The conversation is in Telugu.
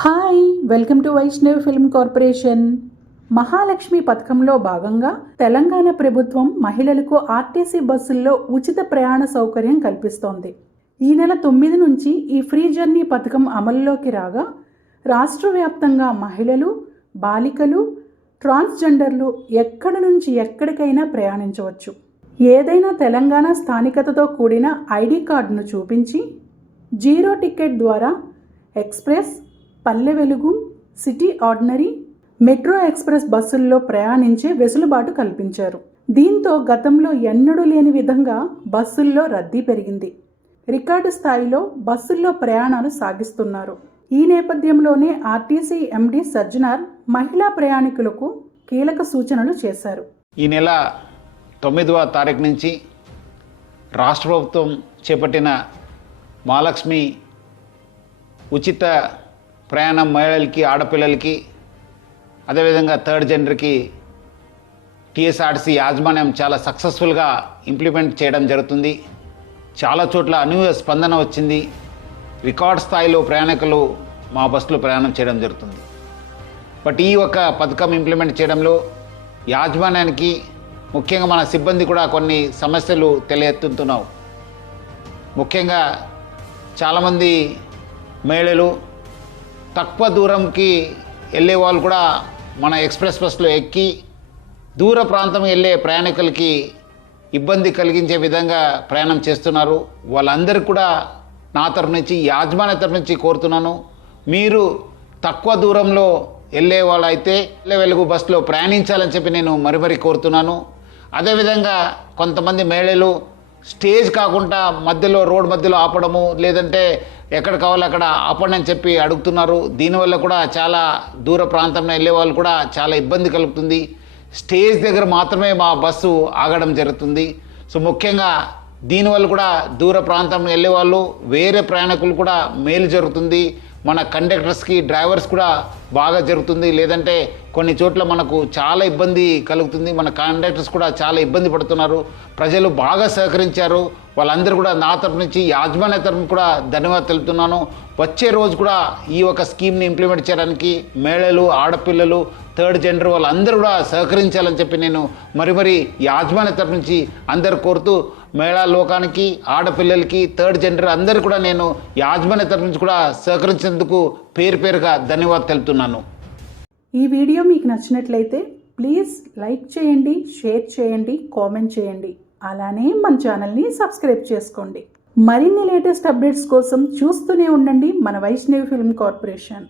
Hi welcome to Vaishnav film corporation. Mahalakshmi పథకంలో భాగంగా తెలంగాణ ప్రభుత్వం మహిళలకు ఆర్టీసీ బస్సుల్లో ఉచిత ప్రయాణ సౌకర్యం కల్పిస్తోంది. ఈ నెల తొమ్మిది నుంచి ఈ ఫ్రీ జర్నీ పథకం అమల్లోకి రాగా రాష్ట్ర వ్యాప్తంగా మహిళలు బాలికలు ట్రాన్స్జెండర్లు ఎక్కడి నుంచి ఎక్కడికైనా ప్రయాణించవచ్చు. ఏదైనా తెలంగాణ స్థానికతతో కూడిన ఐడి కార్డును చూపించి జీరో టికెట్ ద్వారా express Palle Velugu city ordinary metro express బస్సుల్లో ప్రయాణించే వెసులుబాటు కల్పించారు. దీంతో గతంలో ఎన్నడూ లేని విధంగా బస్సుల్లో రద్దీ పెరిగింది. రికార్డు స్థాయిలో బస్సుల్లో ప్రయాణాలు సాగిస్తున్నారు. ఈ నేపథ్యంలోనే ఆర్టీసీ ఎండీ సజ్జనార్ మహిళా ప్రయాణికులకు కీలక సూచనలు చేశారు. ఈ నెల తొమ్మిదవ తారీఖు నుంచి రాష్ట్ర ప్రభుత్వం చేపట్టిన మహాలక్ష్మి ఉచిత ప్రయాణం మహిళలకి ఆడపిల్లలకి అదేవిధంగా థర్డ్ జెండర్కి టీఎస్ఆర్టీసీ యాజమాన్యం చాలా సక్సెస్ఫుల్గా ఇంప్లిమెంట్ చేయడం జరుగుతుంది. చాలా చోట్ల అనూహ్య స్పందన వచ్చింది. రికార్డ్ స్థాయిలో ప్రయాణికులు మా బస్సులో ప్రయాణం చేయడం జరుగుతుంది. బట్ ఈ ఒక పథకం ఇంప్లిమెంట్ చేయడంలో యాజమాన్యానికి ముఖ్యంగా మన సిబ్బంది కూడా కొన్ని సమస్యలు తెలియెత్తుతున్నావు. ముఖ్యంగా చాలామంది మహిళలు తక్కువ దూరంకి వెళ్ళే వాళ్ళు కూడా మన ఎక్స్ప్రెస్ బస్సులో ఎక్కి దూర ప్రాంతం వెళ్ళే ప్రయాణికులకి ఇబ్బంది కలిగించే విధంగా ప్రయాణం చేస్తున్నారు. వాళ్ళందరికీ కూడా నా తరఫు నుంచి యాజమాన్య తరఫు నుంచి కోరుతున్నాను మీరు తక్కువ దూరంలో వెళ్ళే వాళ్ళైతే వెళ్ళే వెలుగు బస్సులో ప్రయాణించాలని చెప్పి నేను మరి మరీ కోరుతున్నాను. అదేవిధంగా కొంతమంది మహిళలు స్టేజ్ కాకుండా మధ్యలో రోడ్ మధ్యలో ఆపడము లేదంటే ఎక్కడ కావాలో అక్కడ ఆపండి అని చెప్పి అడుగుతున్నారు. దీనివల్ల కూడా చాలా దూర ప్రాంతంలో వెళ్ళే వాళ్ళు కూడా చాలా ఇబ్బంది కలుగుతుంది. స్టేజ్ దగ్గర మాత్రమే మా బస్సు ఆగడం జరుగుతుంది. సో ముఖ్యంగా దీనివల్ల కూడా దూర ప్రాంతం వెళ్ళే వాళ్ళు వేరే ప్రయాణికులు కూడా మేలు జరుగుతుంది. మన కండక్టర్స్కి డ్రైవర్స్ కూడా బాగా జరుగుతుంది. లేదంటే కొన్ని చోట్ల మనకు చాలా ఇబ్బంది కలుగుతుంది. మన కండక్టర్స్ కూడా చాలా ఇబ్బంది పడుతున్నారు. ప్రజలు బాగా సహకరించారు. వాళ్ళందరూ కూడా నా తరపు నుంచి యాజమాన్య తరపు కూడా ధన్యవాదాలు తెలుపుతున్నాను. వచ్చే రోజు కూడా ఈ ఒక స్కీమ్ని ఇంప్లిమెంట్ చేయడానికి మేళలు ఆడపిల్లలు థర్డ్ జెండర్ వాళ్ళందరూ కూడా సహకరించాలని చెప్పి నేను మరి మరి యాజమాన్య తరపు నుంచి అందరు కోరుతూ మహిళా లోకానికి ఆడపిల్లలకి థర్డ్ జెండర్ అందరు కూడా నేను యాజమాన్య తరఫు నుంచి కూడా సహకరించేందుకు పేరు పేరుగా ధన్యవాదాలు తెలుపుతున్నాను. ఈ వీడియో మీకు నచ్చినట్లయితే ప్లీజ్ లైక్ చేయండి షేర్ చేయండి కామెంట్ చేయండి. అలానే మన ఛానల్ని సబ్స్క్రైబ్ చేసుకోండి. మరిన్ని లేటెస్ట్ అప్డేట్స్ కోసం చూస్తూనే ఉండండి మన వైష్ణవి ఫిల్మ్ కార్పొరేషన్.